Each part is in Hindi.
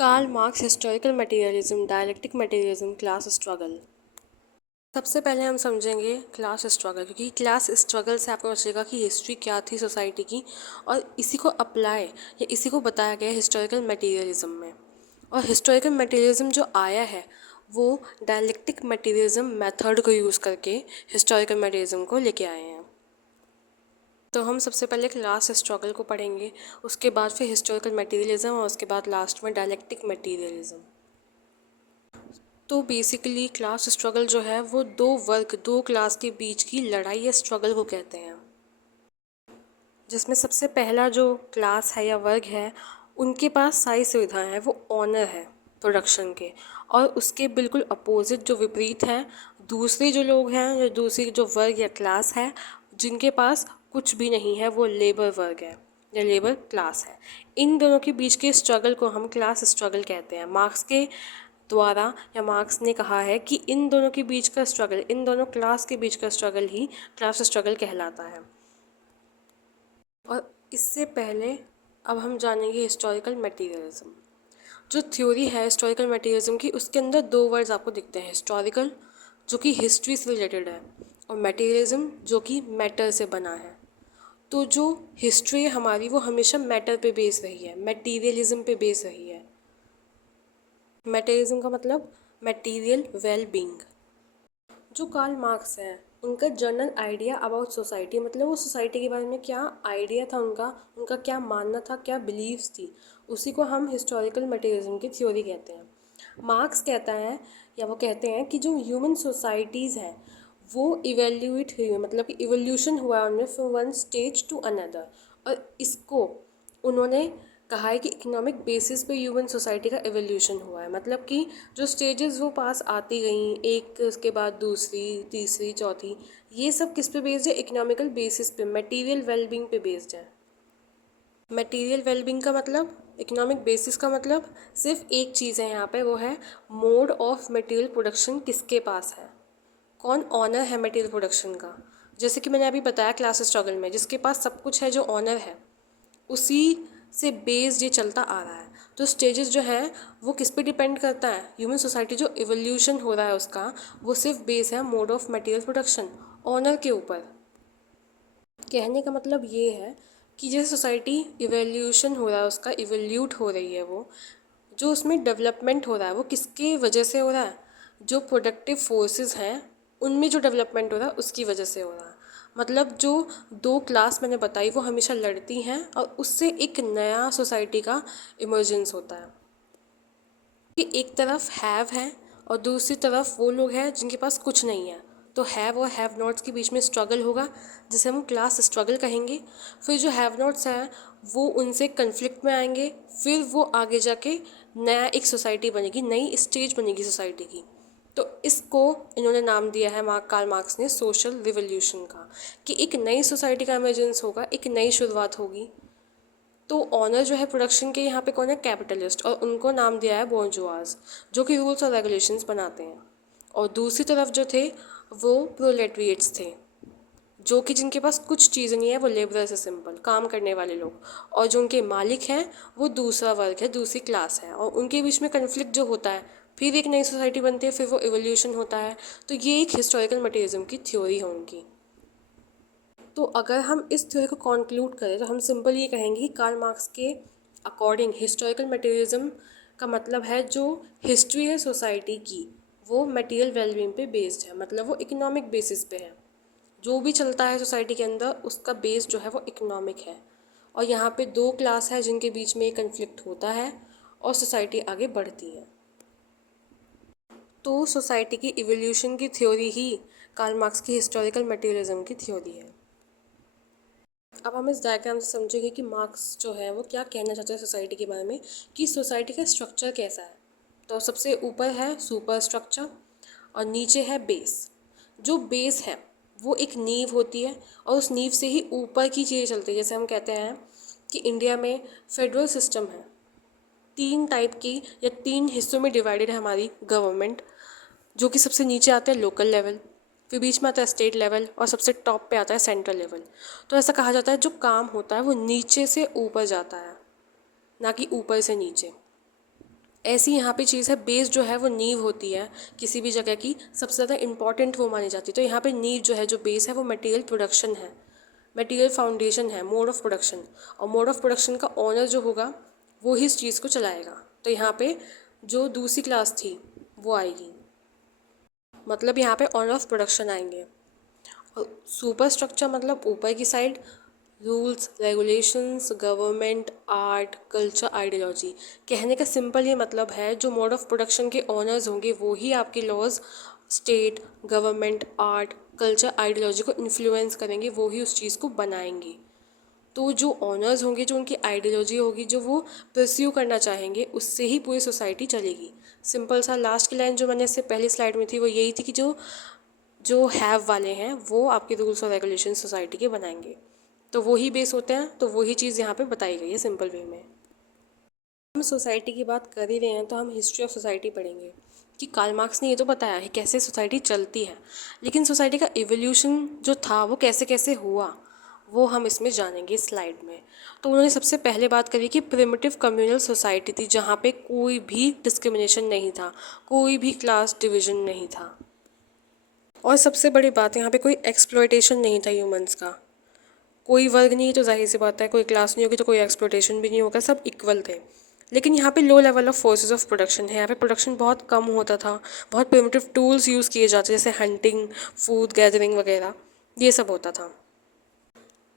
Karl Marx historical materialism, dialectic materialism, class struggle. सबसे पहले हम समझेंगे क्लास स्ट्रगल, क्योंकि क्लास स्ट्रगल से आपको बचेगा कि हिस्ट्री क्या थी सोसाइटी की, और इसी को अप्लाई या इसी को बताया गया हिस्टोरिकल मटेरियलिज्म में। और हिस्टोरिकल मटेरियलिज्म जो आया है वो डायलेक्टिक मटेरियलिज्म मेथड को यूज़ करके हिस्टोरिकल मटेरियलिज्म को लेके आए हैं। तो हम सबसे पहले क्लास स्ट्रगल को पढ़ेंगे, उसके बाद फिर हिस्टोरिकल मटेरियलिज्म, और उसके बाद लास्ट में डायलेक्टिक मटेरियलिज्म। तो बेसिकली क्लास स्ट्रगल जो है वो दो क्लास के बीच की लड़ाई या स्ट्रगल को कहते हैं, जिसमें सबसे पहला जो क्लास है या वर्ग है उनके पास सारी सुविधाएं हैं, वो ऑनर है प्रोडक्शन के, और उसके बिल्कुल अपोजिट जो विपरीत है दूसरे जो लोग हैं या दूसरी जो वर्ग या क्लास है जिनके पास कुछ भी नहीं है, वो लेबर वर्ग है या लेबर क्लास है। इन दोनों के बीच के स्ट्रगल को हम क्लास स्ट्रगल कहते हैं। मार्क्स के द्वारा या मार्क्स ने कहा है कि इन दोनों के बीच का स्ट्रगल, इन दोनों क्लास के बीच का स्ट्रगल ही क्लास स्ट्रगल कहलाता है। और इससे पहले अब हम जानेंगे हिस्टोरिकल मटेरियलिज्म। जो थ्योरी है हिस्टोरिकल मटेरियलिज्म की, उसके अंदर दो वर्ड्स आपको दिखते हैं, हिस्टोरिकल जो कि हिस्ट्री से रिलेटेड है, और मटेरियलिज्म जो कि मैटर से बना है। तो जो हिस्ट्री है हमारी वो हमेशा मैटर पे बेस रही है, मटेरियलिज्म पे बेस रही है। मटेरियलिज्म का मतलब मटेरियल वेल बीइंग। जो कार्ल मार्क्स हैं उनका जनरल आइडिया अबाउट सोसाइटी, मतलब वो सोसाइटी के बारे में क्या आइडिया था उनका उनका क्या मानना था, क्या बिलीव्स थी, उसी को हम हिस्टोरिकल मटेरियलिज्म की थ्योरी कहते हैं। मार्क्स कहता है या वो कहते हैं कि जो ह्यूमन सोसाइटीज़ हैं वो इवेल्यूएट हुई है, मतलब कि इवोल्यूशन हुआ है उनमें from one stage to another, और इसको उन्होंने कहा है कि इकोनॉमिक बेसिस पे ह्यूमन सोसाइटी का एवोल्यूशन हुआ है। मतलब कि जो स्टेजेस वो पास आती गई, एक उसके बाद दूसरी, तीसरी, चौथी, ये सब किस पे बेस्ड है? इकोनॉमिकल बेसिस पे, मटेरियल वेलबींग पे बेस्ड है। मटेरियल वेलबींग का मतलब, इकोनॉमिक बेसिस का मतलब सिर्फ एक चीज़ है यहाँ पे, वो है मोड ऑफ मटेरियल प्रोडक्शन किसके पास है, कौन ऑनर है मटेरियल प्रोडक्शन का। जैसे कि मैंने अभी बताया क्लास स्ट्रगल में, जिसके पास सब कुछ है, जो ऑनर है, उसी से बेस्ड ये चलता आ रहा है। तो स्टेजेस जो हैं वो किस पे डिपेंड करता है? ह्यूमन सोसाइटी जो इवोल्यूशन हो रहा है उसका, वो सिर्फ बेस है mode of material production, owner के ऊपर। कहने का मतलब ये है कि जैसे सोसाइटी इवोल्यूशन हो रहा है उसका, इवोल्यूट हो रही है वो, जो उसमें डेवलपमेंट हो रहा है वो किसके वजह से हो रहा है? जो प्रोडक्टिव फोर्सेस हैं उनमें जो डेवलपमेंट हो रहा है उसकी वजह से हो रहा है। मतलब जो दो क्लास मैंने बताई वो हमेशा लड़ती हैं, और उससे एक नया सोसाइटी का इमर्जेंस होता है कि एक तरफ हैव है और दूसरी तरफ वो लोग हैं जिनके पास कुछ नहीं है। तो हैव और हैव नॉट्स के बीच में स्ट्रगल होगा, जिसे हम क्लास स्ट्रगल कहेंगे। फिर जो हैव नॉट्स हैं वो उनसे कन्फ्लिक्ट में आएंगे, फिर वो आगे जाके नया एक सोसाइटी बनेगी, नई स्टेज बनेगी सोसाइटी की। तो इसको इन्होंने नाम दिया है कार्ल मार्क्स ने सोशल रिवोल्यूशन का, कि एक नई सोसाइटी का इमर्जेंस होगा, एक नई शुरुआत होगी। तो ऑनर जो है प्रोडक्शन के यहाँ पे कौन है? कैपिटलिस्ट, और उनको नाम दिया है बोर्जुआज, जो कि रूल्स और रेगुलेशंस बनाते हैं। और दूसरी तरफ जो थे वो प्रोलेटरिएट्स थे, जो कि जिनके पास कुछ चीज़ नहीं है, वो लेबरर्स है, सिंपल काम करने वाले लोग। और जो उनके मालिक हैं वो दूसरा वर्ग है, दूसरी क्लास है, और उनके बीच में कन्फ्लिक्ट जो होता है, फिर एक नई सोसाइटी बनती है, फिर वो एवोल्यूशन होता है। तो ये एक हिस्टोरिकल मटेरियलिज्म की थ्योरी है उनकी। तो अगर हम इस थ्योरी को कॉन्क्लूड करें तो हम सिंपल ये कहेंगे कि कार्ल मार्क्स के अकॉर्डिंग हिस्टोरिकल मटेरियलिज्म का मतलब है जो हिस्ट्री है सोसाइटी की वो मटेरियल वेलबींग पे बेस्ड है, मतलब वो इकोनॉमिक बेसिस पे है। जो भी चलता है सोसाइटी के अंदर उसका बेस जो है वो इकोनॉमिक है, और यहाँ पे दो क्लास है जिनके बीच में कन्फ्लिक्ट होता है और सोसाइटी आगे बढ़ती है। तो सोसाइटी की इवोल्यूशन की थ्योरी ही कार्ल मार्क्स की हिस्टोरिकल मटेरियलिज्म की थ्योरी है। अब हम इस डायग्राम से समझेंगे कि मार्क्स जो है वो क्या कहना चाहते हैं सोसाइटी के बारे में, कि सोसाइटी का स्ट्रक्चर कैसा है। तो सबसे ऊपर है सुपर स्ट्रक्चर और नीचे है बेस। जो बेस है वो एक नींव होती है, और उस नींव से ही ऊपर की चीज़ें चलती है। जैसे हम कहते हैं कि इंडिया में फेडरल सिस्टम है, तीन टाइप की या तीन हिस्सों में डिवाइडेड है हमारी गवर्नमेंट, जो कि सबसे नीचे आता है लोकल लेवल, फिर बीच में आता है स्टेट लेवल, और सबसे टॉप पे आता है सेंट्रल लेवल। तो ऐसा कहा जाता है जो काम होता है वो नीचे से ऊपर जाता है, ना कि ऊपर से नीचे। ऐसी यहाँ पे चीज़ है, बेस जो है वो नींव होती है किसी भी जगह की, सबसे ज़्यादा इंपॉर्टेंट वो मानी जाती है। तो यहाँ पे नींव जो है, जो बेस है, वो मटेरियल प्रोडक्शन है, मटेरियल फाउंडेशन है, मोड ऑफ प्रोडक्शन। और मोड ऑफ प्रोडक्शन का ऑनर जो होगा वो ही इस चीज़ को चलाएगा। तो यहाँ पे जो दूसरी क्लास थी वो आएगी, मतलब यहाँ पे ऑनर ऑफ प्रोडक्शन आएंगे। और सुपर स्ट्रक्चर मतलब ऊपर की side, rules regulations government art culture ideology. कहने का सिंपल ये मतलब है, जो मोड ऑफ प्रोडक्शन के ऑनर्स होंगे वो ही आपके laws, state, government, art, culture, ideology को इन्फ्लुएंस करेंगे, वो ही उस चीज़ को बनाएंगे। तो जो ऑनर्स होंगे, जो उनकी आइडियोलॉजी होगी, जो वो परस्यू करना चाहेंगे, उससे ही पूरी सोसाइटी चलेगी। सिंपल सा लास्ट की लाइन जो मैंने इससे पहली स्लाइड में थी वो यही थी कि जो जो हैव वाले हैं वो आपके रूल्स और रेगुलेशन सोसाइटी के बनाएंगे, तो वो ही बेस होते हैं। तो वही चीज़ यहाँ पे बताई गई है सिंपल वे में। हम सोसाइटी की बात कर ही रहे हैं तो हम हिस्ट्री ऑफ सोसाइटी पढ़ेंगे कि कार्ल मार्क्स ने ये तो बताया है कैसे सोसाइटी चलती है, लेकिन सोसाइटी का इवोल्यूशन जो था वो कैसे कैसे हुआ वो हम इसमें जानेंगे इस स्लाइड में। तो उन्होंने सबसे पहले बात करी कि प्रिमिटिव कम्युनल सोसाइटी थी, जहाँ पे कोई भी डिस्क्रिमिनेशन नहीं था, कोई भी क्लास डिवीजन नहीं था, और सबसे बड़ी बात यहाँ पे कोई एक्सप्लॉयटेशन नहीं था ह्यूमंस का। कोई वर्ग नहीं तो जाहिर सी बात है कोई क्लास नहीं होगी तो कोई एक्सप्लॉयटेशन भी नहीं होगा, सब इक्वल थे। लेकिन यहाँ पे low level of forces of production है, यहाँ पे प्रोडक्शन बहुत कम होता था, बहुत प्रिमिटिव टूल्स यूज़ किए जाते जैसे हंटिंग, फूड गैदरिंग वगैरह, ये सब होता था।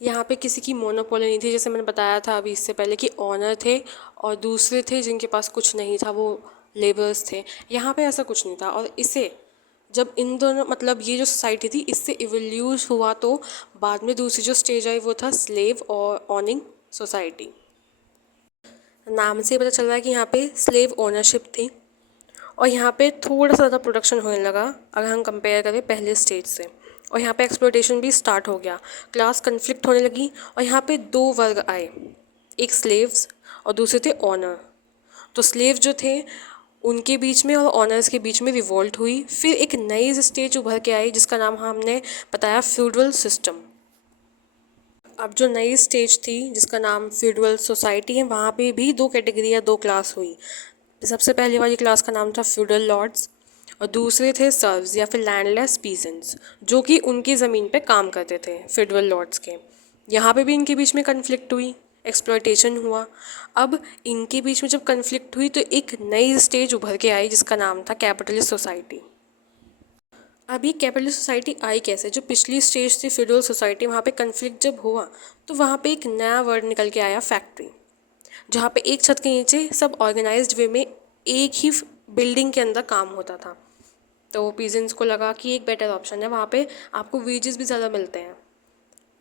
यहाँ पे किसी की मोनोपोली नहीं थी, जैसे मैंने बताया था अभी इससे पहले कि ऑनर थे और दूसरे थे जिनके पास कुछ नहीं था, वो लेबर्स थे। यहाँ पे ऐसा कुछ नहीं था। और इसे जब इन दोनों मतलब ये जो सोसाइटी थी इससे इवोल्यूट हुआ, तो बाद में दूसरी जो स्टेज आई वो था स्लेव और ऑनिंग सोसाइटी। नाम से पता चल रहा है कि यहाँ पे स्लेव ओनरशिप थी, और यहाँ पे थोड़ा सा ज़्यादा प्रोडक्शन होने लगा अगर हम कंपेयर करें पहले स्टेज से। और यहाँ पे एक्सप्लोइटेशन भी स्टार्ट हो गया, क्लास कन्फ्लिक्ट होने लगी, और यहाँ पे दो वर्ग आए, एक स्लेव्स और दूसरे थे ऑनर। तो स्लेव जो थे उनके बीच में और ऑनर्स के बीच में रिवोल्ट हुई। फिर एक नई स्टेज उभर के आई जिसका नाम हमने बताया फ्यूडल सिस्टम। अब जो नई स्टेज थी जिसका नाम फ्यूडल सोसाइटी है, वहाँ पे भी दो कैटेगरी या दो क्लास हुई। सबसे पहले वाली क्लास का नाम था फ्यूडल लॉर्ड्स, और दूसरे थे सर्व्स या फिर लैंडलेस पीजेंट्स, जो कि उनकी ज़मीन पे काम करते थे फ्यूडल लॉर्ड्स के। यहाँ पे भी इनके बीच में कन्फ्लिक्ट हुई, एक्सप्लॉयटेशन हुआ। अब इनके बीच में जब कन्फ्लिक्ट हुई तो एक नई स्टेज उभर के आई जिसका नाम था कैपिटलिस्ट सोसाइटी। अभी कैपिटलिस्ट सोसाइटी आई कैसे, जो पिछली स्टेज थी फ्यूडल सोसाइटी, वहाँ पे कन्फ्लिक्ट जब हुआ तो वहाँ पे एक नया वर्ड निकल के आया, फैक्ट्री, जहाँ पे एक छत के नीचे सब ऑर्गेनाइज्ड वे में एक ही बिल्डिंग के अंदर काम होता था। तो पीजेंट्स को लगा कि एक बेटर ऑप्शन है, वहाँ पे आपको वेजेस भी ज़्यादा मिलते हैं,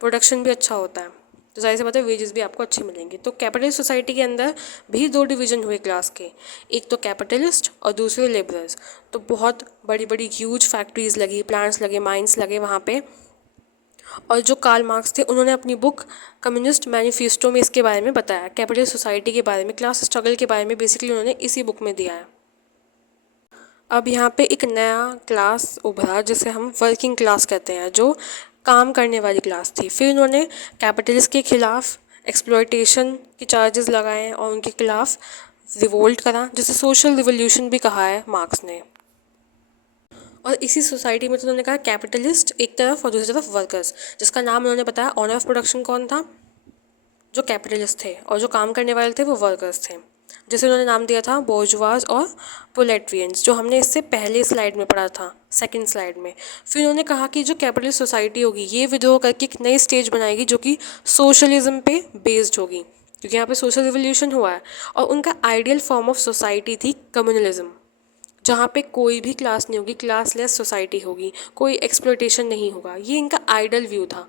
प्रोडक्शन भी अच्छा होता है, तो जाहिर सी बात है वेजेस भी आपको अच्छी मिलेंगी। तो कैपिटलिस्ट सोसाइटी के अंदर भी दो डिवीज़न हुए क्लास के, एक तो कैपिटलिस्ट और दूसरे लेबरर्स। तो बहुत बड़ी बड़ी ह्यूज फैक्ट्रीज लगी, प्लांट्स लगे, माइंस लगे वहाँ पे। और जो कार्ल मार्क्स थे उन्होंने अपनी बुक कम्युनिस्ट मैनिफेस्टो में इसके बारे में बताया, कैपिटलिस्ट सोसाइटी के बारे में, क्लास स्ट्रगल के बारे में बेसिकली उन्होंने इसी बुक में दिया है। अब यहाँ पे एक नया क्लास उभरा जिसे हम वर्किंग क्लास कहते हैं, जो काम करने वाली क्लास थी। फिर उन्होंने कैपिटलिस्ट के खिलाफ एक्सप्लॉयटेशन के चार्जेस लगाए और उनके खिलाफ रिवोल्ट करा, जिसे सोशल रिवोल्यूशन भी कहा है मार्क्स ने। और इसी सोसाइटी में तो उन्होंने कहा कैपिटलिस्ट एक तरफ और दूसरी तरफ वर्कर्स, जिसका नाम उन्होंने बताया ऑनर ऑफ प्रोडक्शन कौन था, जो कैपिटलिस्ट थे, और जो काम करने वाले थे वो वर्कर्स थे, जिसे उन्होंने नाम दिया था बोर्जवाज और प्रोलेटेरियंस, जो हमने इससे पहले स्लाइड में पढ़ा था, सेकंड स्लाइड में। फिर उन्होंने कहा कि जो कैपिटलिस्ट सोसाइटी होगी ये विद्रोह करके एक नई स्टेज बनाएगी जो कि सोशलिज्म पे बेस्ड होगी, क्योंकि यहाँ पे सोशल रिवोल्यूशन हुआ है। और उनका आइडियल फॉर्म ऑफ सोसाइटी थी कम्युनलिज्म, जहाँ पे कोई भी क्लास नहीं होगी, क्लासलेस सोसाइटी होगी, कोई एक्सप्लॉयटेशन नहीं होगा। ये इनका आइडियल व्यू था।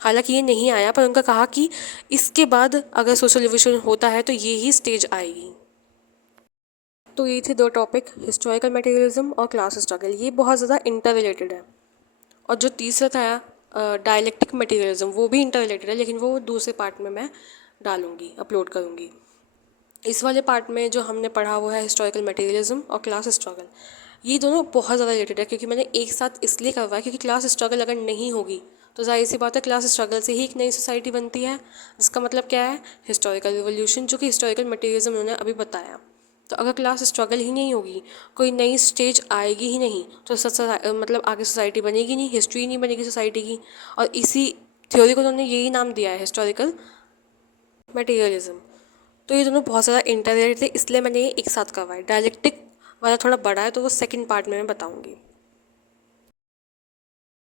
हालांकि ये नहीं आया, पर उनका कहा कि इसके बाद अगर सोशल रिवोल्यूशन होता है तो ये ही स्टेज आएगी। तो ये थे दो टॉपिक, हिस्टोरिकल मटेरियलिज्म और क्लास स्ट्रगल। ये बहुत ज़्यादा इंटर रिलेटेड है। और जो तीसरा था डायलेक्टिक मटेरियलिज्म, वो भी इंटर रिलेटेड है, लेकिन वो दूसरे पार्ट में मैं डालूँगी, अपलोड करूँगी। इस वाले पार्ट में जो हमने पढ़ा वो है हिस्टोरिकल मटेरियलिज्म और क्लास स्ट्रगल। ये दोनों बहुत ज़्यादा रिलेटेड है, क्योंकि मैंने एक साथ इसलिए करवाया क्योंकि क्लास स्ट्रगल अगर नहीं होगी तो जाहिर सी बात है क्लास स्ट्रगल से ही एक नई सोसाइटी बनती है, जिसका मतलब क्या है, हिस्टोरिकल रिवोल्यूशन, जो कि हिस्टोरिकल मटेरियलिज्म उन्होंने अभी बताया। तो अगर क्लास स्ट्रगल ही नहीं होगी, कोई नई स्टेज आएगी ही नहीं, तो मतलब आगे सोसाइटी बनेगी नहीं, हिस्ट्री नहीं बनेगी सोसाइटी की। और इसी थ्योरी को उन्होंने यही नाम दिया है, हिस्टोरिकल मटेरियलिज्म। तो ये दोनों बहुत ज़्यादा इंटर थे, इसलिए मैंने ये एक साथ करवाया। डायलेक्टिक वाला थोड़ा बड़ा है, तो वो सेकंड पार्ट में मैं बताऊंगी।